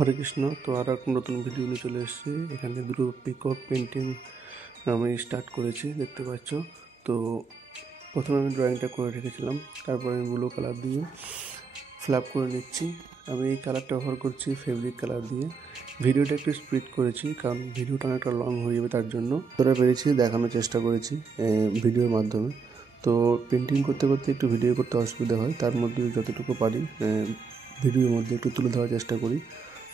হরে কৃষ্ণ। তো আর এক নতুন ভিডিও নিয়ে চলে এসেছি। এখানে দুটো পিকক পেন্টিং আমি স্টার্ট করেছি, দেখতে পাচ্ছ। তো প্রথমে আমি ড্রয়িংটা করে রেখেছিলাম, তারপরে আমি ব্লু কালার দিয়ে ফ্ল্যাপ করে নিচ্ছি। আমি এই কালারটা ব্যবহার করছি ফেব্রিক কালার দিয়ে। ভিডিওটা একটু স্পিড করেছি কারণ ভিডিওটা অনেকটা লং হয়ে যাবে, তার জন্য ধরে পেরেছি দেখানোর চেষ্টা করেছি ভিডিওর মাধ্যমে। তো পেন্টিং করতে করতে একটু ভিডিও করতে অসুবিধা হয়, তার মধ্যে যতটুকু পারি ভিডিওর মধ্যে একটু তুলে ধরার চেষ্টা করি।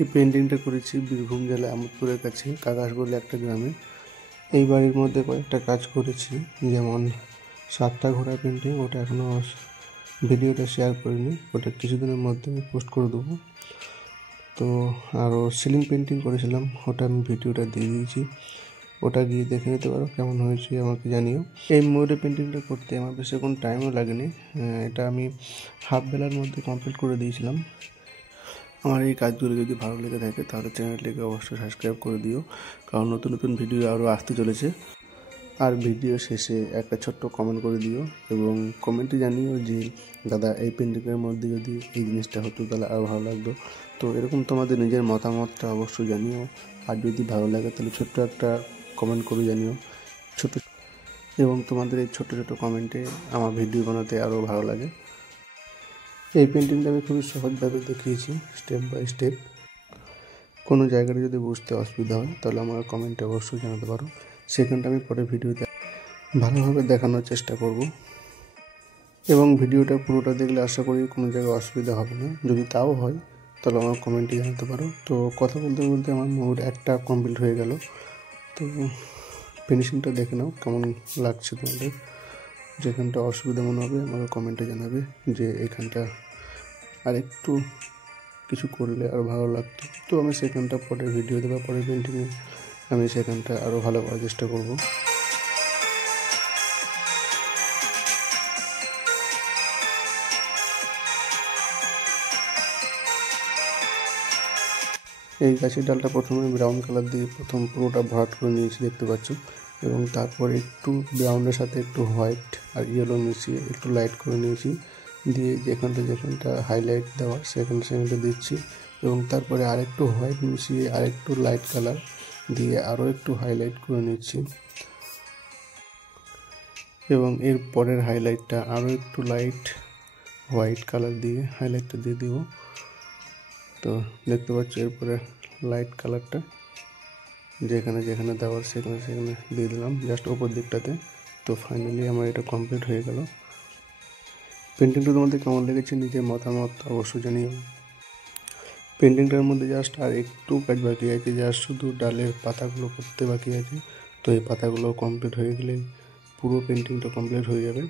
এই পেন্টিংটা করেছি বীরভূম জেলা আমোদপুরের কাছে কাকাশ বলে একটা গ্রামে। এই বাড়ির মধ্যে কয়েকটা কাজ করেছি, যেমন 7টা ঘোড়া পেন্টিং, ওটা এখনও ভিডিওটা শেয়ার করিনি, ওটা কিছুদিনের মধ্যে আমি পোস্ট করে দেবো। তো আরও সিলিং পেন্টিং করেছিলাম, ওটা আমি ভিডিওটা দিয়ে দিয়েছি, ওটা গিয়ে দেখে নিতে পারো কেমন হয়েছে আমাকে জানিও। এই ময়ূরের পেন্টিংটা করতে আমার বেশি কোনো টাইমও লাগেনি, এটা আমি হাফ বেলার মধ্যে কমপ্লিট করে দিয়েছিলাম। আমার এই কাজগুলো যদি ভালো লেগে থাকে তাহলে চ্যানেলটিকে অবশ্যই সাবস্ক্রাইব করে দিও, কারণ নতুন নতুন ভিডিও আরও আসতে চলেছে। আর ভিডিও শেষে একটা ছোট্ট কমেন্ট করে দিও এবং কমেন্টে জানিও যে দাদা এই পেন্টিংয়ের মধ্যে যদি এই জিনিসটা হতো তাহলে আরও ভালো লাগতো। তো এরকম তোমাদের নিজের মতামতটা অবশ্যই জানিও। আর যদি ভালো লাগে তাহলে ছোট্ট একটা কমেন্ট করে জানিও ছোট, এবং তোমাদের এই ছোট ছোট কমেন্টে আমার ভিডিও বানাতে আরও ভালো লাগে। এই পেন্টিংটা আমি খুবই সহজভাবে দেখিয়েছি, স্টেপ বাই স্টেপ। কোনো জায়গাটা যদি বুঝতে অসুবিধা হয় তাহলে আমার কমেন্টে অবশ্যই জানাতে পারো, সেখানটা আমি পরে ভিডিওতে ভালোভাবে দেখানোর চেষ্টা করব। এবং ভিডিওটা পুরোটা দেখলে আশা করি কোনো জায়গায় অসুবিধা হবে না, যদি তাও হয় তাহলে আমার কমেন্টে জানাতে পারো। তো কথা বলতে বলতে আমার মোট একটা কমপ্লিট হয়ে গেল। তো ফিনিশিংটা দেখে নাও কেমন লাগছে তোমাদের। যেখানটা অসুবিধা মনে হবে আমাকে কমেন্টে জানাবে যে এখানটা আরেকটু কিছু করলে আরও ভালো লাগতো। তো আমি সেখানটা পরের ভিডিওতে বা পরের পেন্টিংয়ে আমি সেখানটা আরও ভালো করার চেষ্টা করব। এই গাছের ডালটা প্রথমে ব্রাউন কালার দিয়ে প্রথম পুরোটা ভরাট করে নিয়েছি, দেখতে পাচ্ছ, এবং তারপরে একটু ব্রাউনের সাথে একটু হোয়াইট আর ইয়েলো মিশিয়ে একটু লাইট করে নিয়েছি, দিয়ে যেখানটা হাইলাইট দেওয়া সেখানটা দিচ্ছি, এবং তারপরে আরেকটু হোয়াইট মিশিয়ে আরেকটু লাইট কালার দিয়ে আরও একটু হাইলাইট করে নিচ্ছি, এবং এর পরের হাইলাইটটা আরও একটু লাইট হোয়াইট কালার দিয়ে হাইলাইটটা দিয়ে দিব। তো দেখতে পাচ্ছ এরপরে লাইট কালারটা যেখানে দেওয়ার সেখানে দিয়ে দিলাম জাস্ট ওপর দিকটাতে। তো ফাইনালি আমার এটা কমপ্লিট হয়ে গেল। পেন্টিংটা তোমাদের কেমন লেগেছে নিজের মতামত অবশ্যই জানিও। পেন্টিংটার মধ্যে জাস্ট আর একটু কাজ বাকি আছে, জাস্ট শুধু ডালের পাতাগুলো করতে বাকি আছে। তো এই পাতাগুলো কমপ্লিট হয়ে গেলে পুরো পেন্টিংটা কমপ্লিট হয়ে যাবে।